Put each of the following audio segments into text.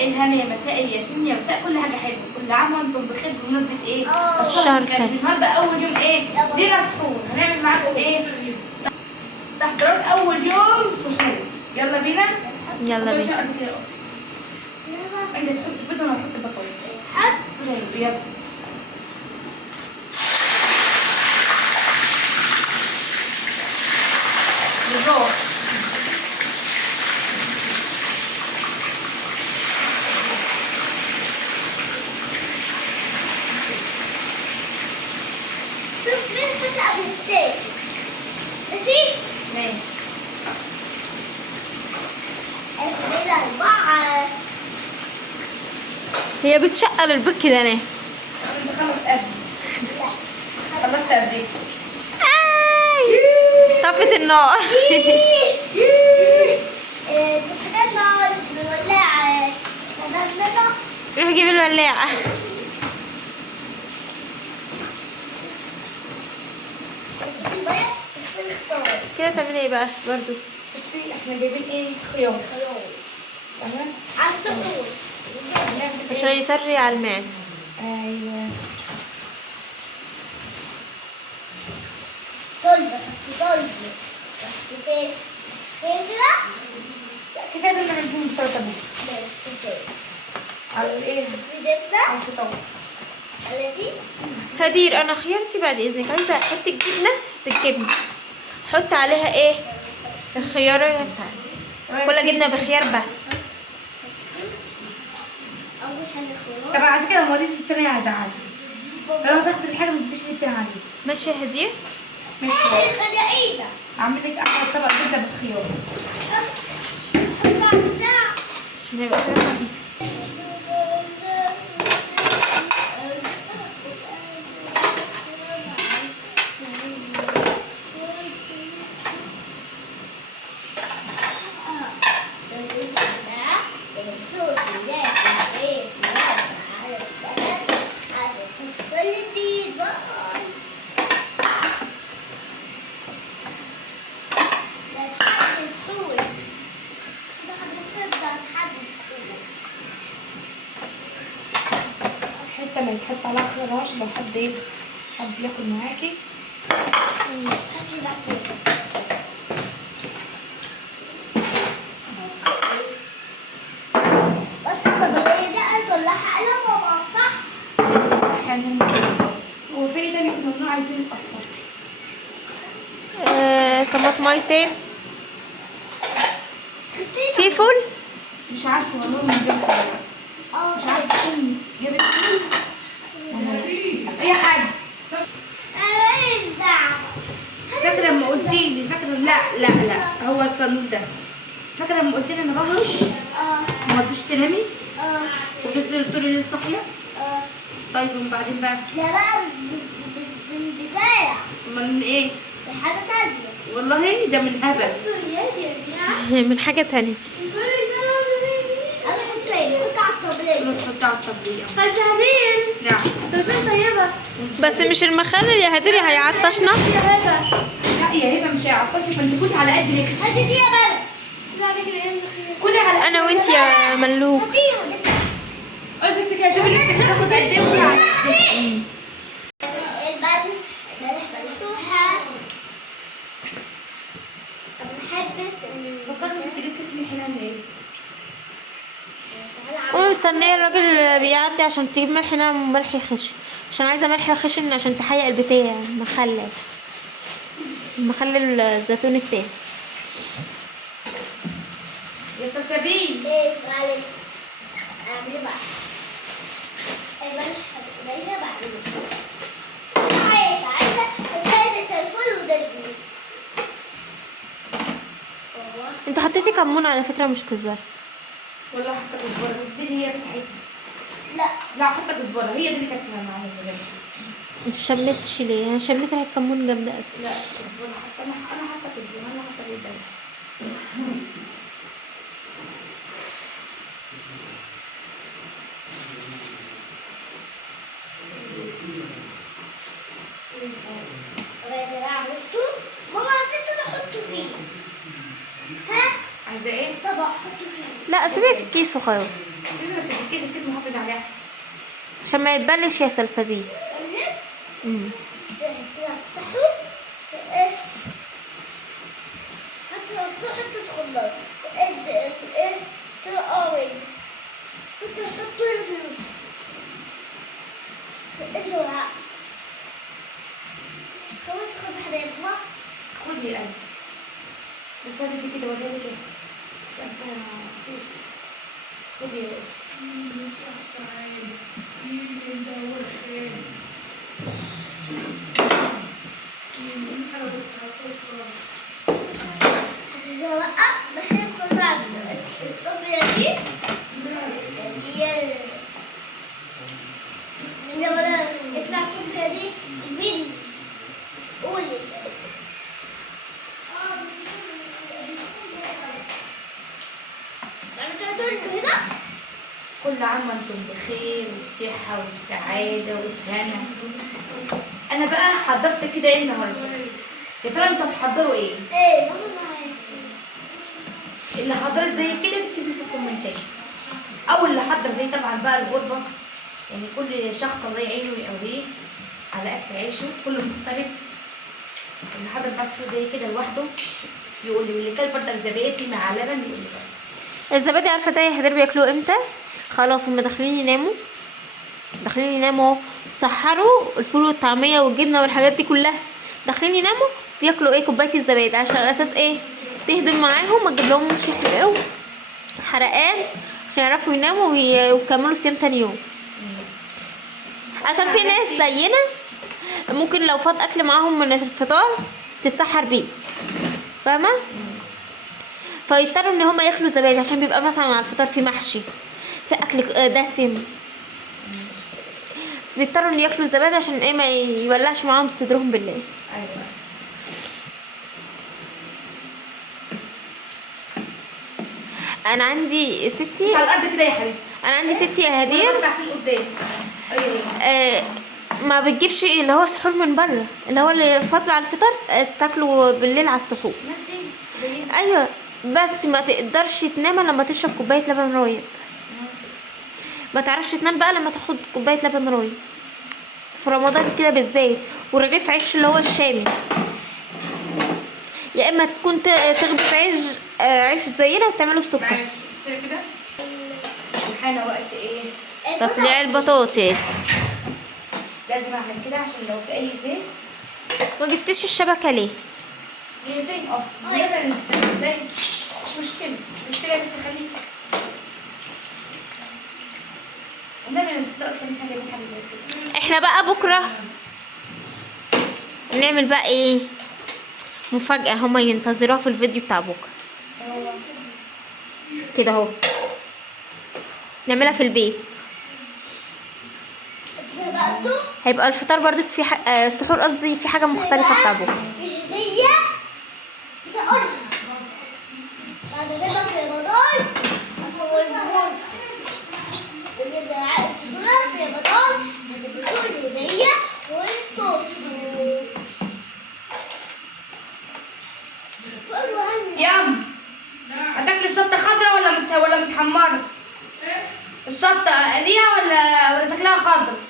مساء الهنا يا مساء الياسمين يا مساء كل حاجه حلوه. كل عام وانتم بخير بمناسبه ايه؟ الشهر الكريم. النهارده اول يوم ايه؟ لينا سحور. هنعمل معاكم ايه؟ تحضيرات اول يوم سحور. يلا بينا. يلا بينا. انت تحط بيض وانا هحط بطاطس. حط يلا. بالراحه. شوف مين حط قبل التاني. ماشي؟ ماشي. اعمل 4. هي بتشقل البيض كده ليه؟ انت خلص قبل. خلصت قبل. طفت النار. كنت النار الولاعة كده. روح جيب الولاعة. كده تعملي ايه بقى برضو؟ بصي احنا جايبين ايه؟ خيار. تمام؟ على السحور. عشان يطري على المعدة. ايوه. طلبة بس فين كده؟ كفايه ده اللي عندهم السلطه دي. على الايه؟ في دبة على الفطار. على دي. هدير انا خيارتي بعد اذنك، عايزه حته جبنه. الجبنه حط عليها ايه؟ الخيارة بتاعتي. كل جبنه بخيار بس. أول حاجة خلاص. طب على فكره لو وديت التانية هزعلك. لو بغسل الحاجه ما تديش لي التانية عليها. ماشي يا هدير. ماشي. خلي إيدك. اعمل لك احلى طبق جبنه بالخيار. حطها بتاع. عشان يبقى كده خفيف. حته ما يتحط عليها خيار عشان لو حد ايه حد ياكل معاكي. بس الطبيعية دي هنطلعها على ماما صح؟ يعني هو في ايه تاني كنا بنقول عايزين نقطع؟ طماطميتين. في فول. مش عارفه والله من جنب. مش عارفه امي جابت فول. اي حاجه. فاكره لما قلت لي فاكره لا هو الصندوق ده. فاكره لما قلت لي انا بهرش ما رضيتش تنامي وجيت لي قلت لي صاحيه. طيب وبعدين بقى لا بقى من بداية امال من ايه؟ حاجة تانية. والله ده من هبل. من حاجة تانية. أنا حطيت على الطبلية. روح حطها على الطبلية. خالتي هدير. نعم. طب طيبة. بس مش المخلل يا هدير هيعطشنا. يا هبة. لا يا هبه مش هيعطشك فانت كلي على قد نفسك. هاتي دي يا بلد. كلي على قد انا وانت يا ملوك. هاتيها. قصدك كده شوفي نفسك هتاخد قد ايه وتعالي. البلد ملح ملحوحة. بنحبس فكرت انت جبت اسمي حنان ايه؟ انا مستنيه الراجل اللي بيعدي عشان تجيب ملح ناعم وملح خشن، عشان عايزه ملح خشن عشان تحيق البتاع المخلل الزيتون التاني. يا سلسبيل. ايه معلش. اعملي بقى. الملح قليلة بعمله. عايزة الفول وده الفول. انت حطيتي كمون على فكره مش كزبره. والله حتى كزبره بس دي هي بتاعتها. لا حتى كزبره هي دي اللي كانت معايا بجد. انت شمتش ليه؟ انا شميت ريحه كمون جامده قوي. لا كزبره حتى انا حتى كزبره انا حتى كزبره. ماما نسيت احطه فيه. ها؟ عايزه ايه؟ طبق حطه فيه. لا سيبيه في الكيس وخلاص. سيبي بس الكيس محافظ عليه احسن. عشان ما يتبلش يا سلسبيل. افتحوا. حتى الخضار. اورنج. حطوا الفلوس. اللوعة. خد واحدة يسمع. خدي قلب. بس هذه دي كده وريها لي كده عشان فيها صوص. خدي بحب خضار الصوفيا دي. لما يطلع الصوفيا دي مين؟ قولي. كل عام وانتم بخير وبصحة وبسعادة وبهنا. أنا بقى حضرت كده إيه النهاردة؟ يا ترى أنتوا هتحضروا إيه؟ ايه اللي حضرت زي كده تكتبي في الكومنتات. أو اللي حضر زي طبعا بقى الغربة، يعني كل شخص الله يعينه ويقويه على أكل عيشه، كله مختلف. اللي حضر بس زي كده لوحده يقول لي، واللي كل برضه زبادي مع لبن يقول لي بقى. الزبادي عارفه ده يا حضرتك بياكلوه امتى؟ خلاص هما داخلين يناموا، سحروا الفول والطعميه والجبنه والحاجات دي كلها، داخلين يناموا بياكلوا ايه؟ كوبايه الزبادي. عشان على اساس ايه؟ تهضم معاهم، ما تجيب لهمش حرقان، عشان يعرفوا يناموا ويكملوا الصيام تاني يوم. عشان في ناس زينا ممكن لو فات اكل معاهم من الفطار تتسحر بيه، فاهمه؟ فيضطروا ان هم ياكلوا زبادي، عشان بيبقى مثلا على الفطار في محشي، في اكل دسم، بيضطروا ان ياكلوا زبادي عشان ايه؟ ما يولعش معاهم صدرهم بالليل. ايوه. انا عندي ستي، مش على الارض كده يا حبيبتي. انا عندي ستي يا هدير بطلع فين قدام. ايوه. ما بتجيبش اللي هو السحور من بره، اللي هو اللي فاضل على الفطار تاكله بالليل على السحور. نفسي زينا. ايوه، بس ما تقدرش تنام لما تشرب كوبايه لبن رايب. ما تعرفش تنام بقى لما تاخد كوبايه لبن رايب في رمضان كده بالذات، ورغيف عيش اللي هو الشامي. يا اما تكون تغرف عيش زينا وتعمله بسكر. معلش بصي كده. الحين وقت ايه؟ تطليع البطاطس. لازم اعمل كده عشان لو في اي زيت. ما جبتش الشبكه ليه؟ هي فين اصلا؟ هي اللي نستخدمها. مش مشكله انت خليك. والنبي انا نسيت اصلا حاجه زي كده. احنا بقى بكره نعمل بقى ايه؟ مفاجاه هما ينتظروها في الفيديو بتاع بكره كده اهو، نعملها في البيت. هيبقى الفطار برضك في السحور قصدي في حاجه مختلفه بتاع بكره. مش هدية بس اقولها بعد كده في رمضان اصورهولك. بس عقد الصورة في رمضان بتكون هدية والتوصل. يام هتاكلي الشطه خضراء ولا متحمره؟ الشطه قليها ولا تاكلها خضراء؟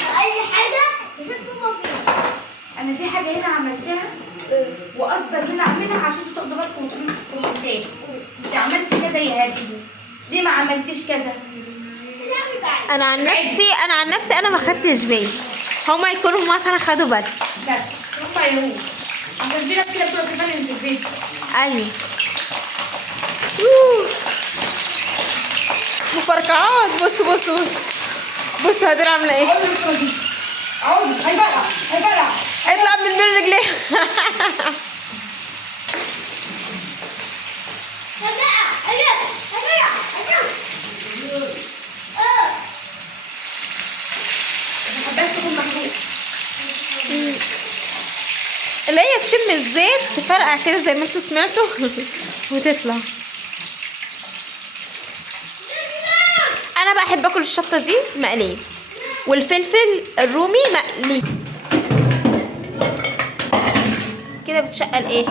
اي حاجة بس ماما فيها. انا في حاجه هنا عملتها واقدر ان انا اعملها عشان انتوا تاخدوا بالكم وتقولوا لي في الكومنتات انت عملتي كذا يا هادي، ليه ما عملتيش كذا؟ انا عن نفسي انا ما خدتش بالي، هما يكونوا مثلا خدوا بالي. بس هم يروحوا عشان في ناس كده بتبقى تفنن في البيت. ايوه. مفرقعات. بص هدير عامله ايه؟ عاوز هيبلع اطلع من بين رجليها. بس تكون محروق. اللي هي تشم الزيت تفرقع كده زي ما انتوا سمعتوا وتطلع. انا بقى احب اكل الشطه دي مقليه والفلفل الرومي مقلي كده كده بتشقل ايه؟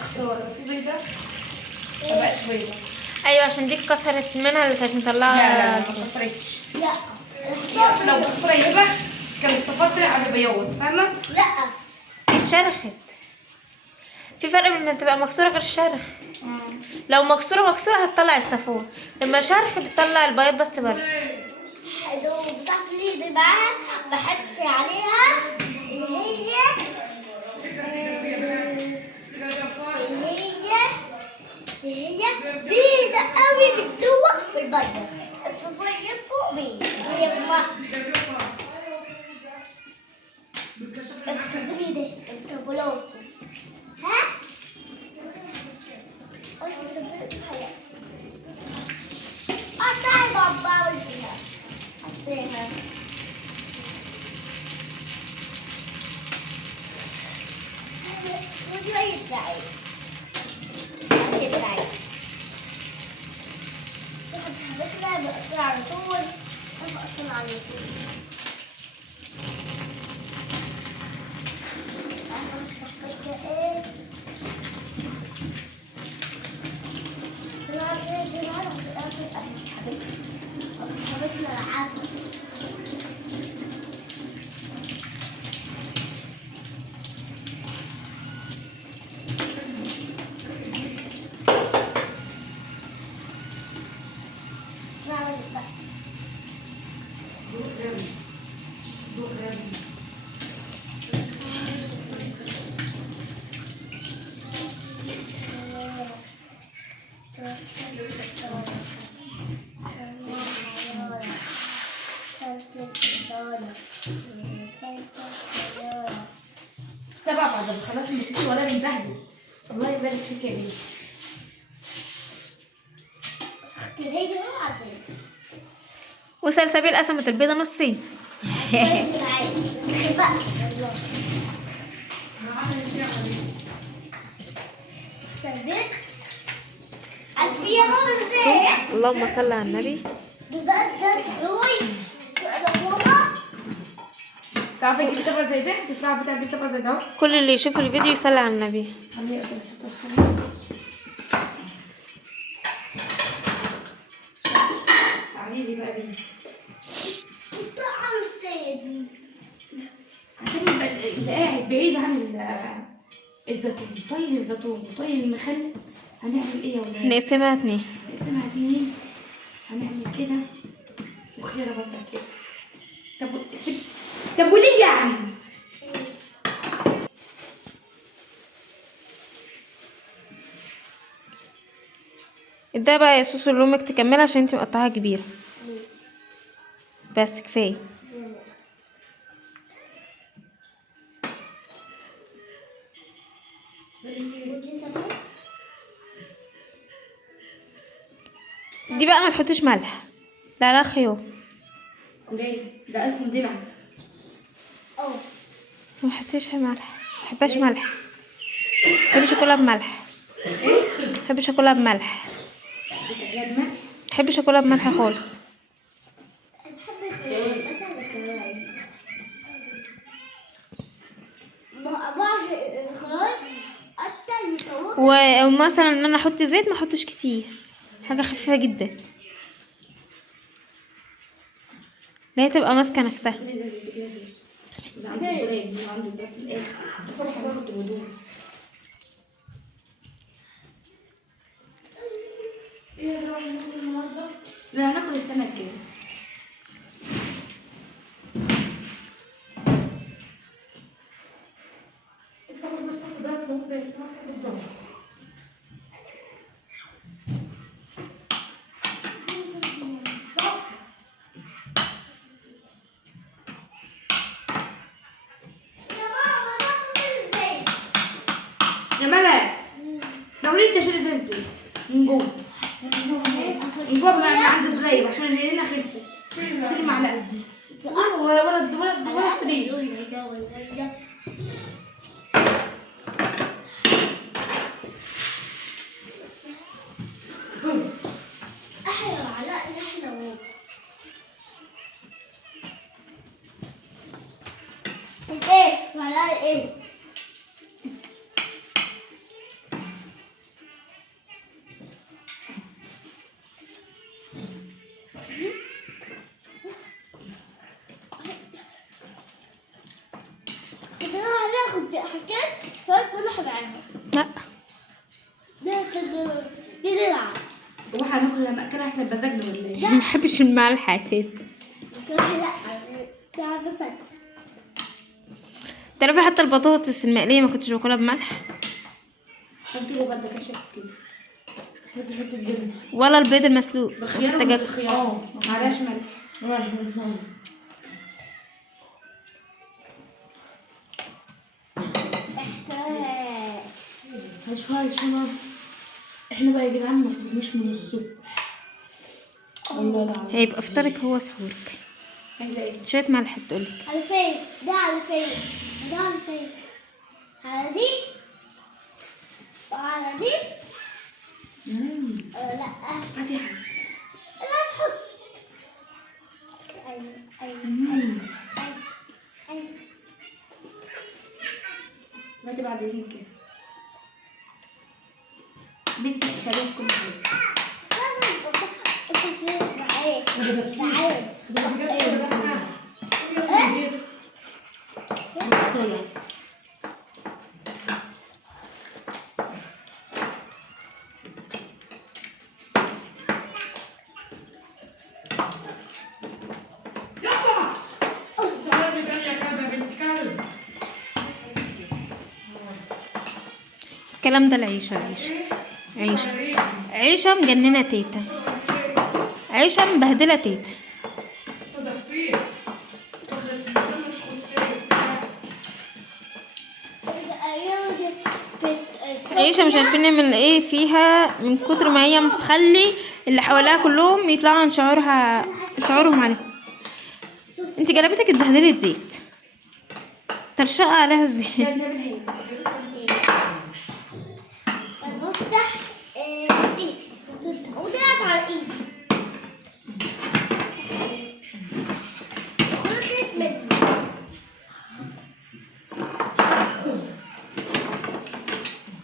خسارة في بيضة ما بقاش بيضة. ايوه عشان دي اتكسرت منها اللي كانت مطلعه. لا ما كسرتش. لا اصل لو كانت قريبة كان الصفار طلع على بياض، فاهمة؟ لا اتشرخت. في فرق بين ان تبقى مكسوره غير الشرخ. لو مكسوره هتطلع الصفار، لما شرخ بتطلع البياض بس بره. حلو. بتعرف ليه دي بقى بحس عليها اللي هي بيضة قوي من جوه والبيضة الصفية فوق بيضة هي اكتبلي ده اكتبلوكي ها؟ اكتبلوكي تعالي بابا وديها حطيها ودي يطلعي يطلعي بكرة بقصر على طول بقصر على طول تبع بعد ما خلاص نسيتي ولا بنبهدل. الله يبارك فيك يا بنتي. وسلسبيل قسمت البيضه نصين. اللهم صل على النبي. تعرفي تجيبي طبق زي ده؟ تطلعي بتاع طبق زي ده. كل اللي يشوف الفيديو يصلي على النبي. عليه افضل الصلاه والسلام. تعالي لي بقى بنتي. عشان يبقى اللي قاعد بعيد عن الزيتون، طيب الزيتون وطيب المخلل هنعمل ايه يا ولاد؟ نقسمها 2. نقسمها 2. هنعمل كده وخيارة برضه كده. طب وليه يعني؟ ده بقى يا سوسو لامك تكملها عشان انت مقطعاها كبيره. بس كفايه. دي بقى ما تحطيش ملح. لا لا خيار. ليه؟ ده اسمه دلع. ما تحطيش ملح. ما بحبش ملح. ما بحبش اكلها بملح. ما بحبش اكلها بملح. ما بحبش اكلها بملح خالص. ومثلا ان انا احط زيت ما احطش كتير، حاجه خفيفه جدا لا تبقى ماسكه نفسها. لا هناكل السمك كده. يا ملك لو ليه تشيل ازاز دي من جوه من جوه من عند الدرايب عشان اللي هنا خلصت. هاتلي معلقه ولا سرير. اكلها احنا بمزاجنا ولا ايه؟ ما بحبش الملح يا ست. لا تعرفي تعرفي حتى البطاطس المقليه ما كنتش باكلها بملح، عشان كده بدك اشد كده. بدي احط الجبن ولا البيض المسلوق بخيار محتاجة. بخيار معلهاش ملح. شوية شوية. احنا بقى يا جدعان ما فطرناش من الصبح. والله العظيم هيبقى فطارك هو سحورك. عايزة ايه؟ شوية ملح بتقولك. على فين؟ ده على فين؟ ده على فين؟ على دي؟ وعلى دي؟ لا هاتي يا حبيبتي. لا اسحب. ايوه ايوه ايوه. هاتي بعد اذنك كده. بنتي شباب كل حاجة. الكلام ده العيشة عيشة مجننة تيتا، عيشة مبهدلة تيتا. عيشة مش عارفين نعمل ايه فيها من كتر ما هي بتخلي اللي حواليها كلهم يطلعوا عن شعورهم عليها. انت جلبتك اتبهدلت زيت، ترشقة عليها الزيت. بفتح ايدي وطلعت على ايدي. خلاص اسمك.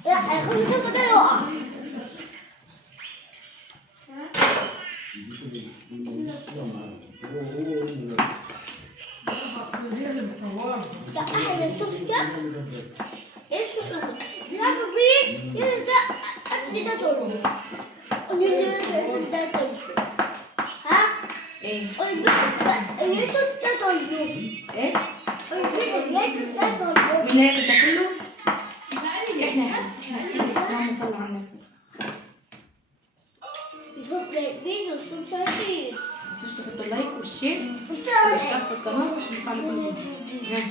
لا خلاص ده بدأ يقع. لا احنا شفنا ايه السخنة دي؟ بيعرف بيه يبدأ أكل ده طول. ده طول. ها؟ ايه؟ البيت ده طول. ايه؟ البيت ده طول. من هيك ده كله؟ احنا هتيجي اللهم صل على النبي. يحط جايبين وصوصاتين. تحطوا اللايك والشير والاشتراك في القناة عشان يطلع لكم الفيديو.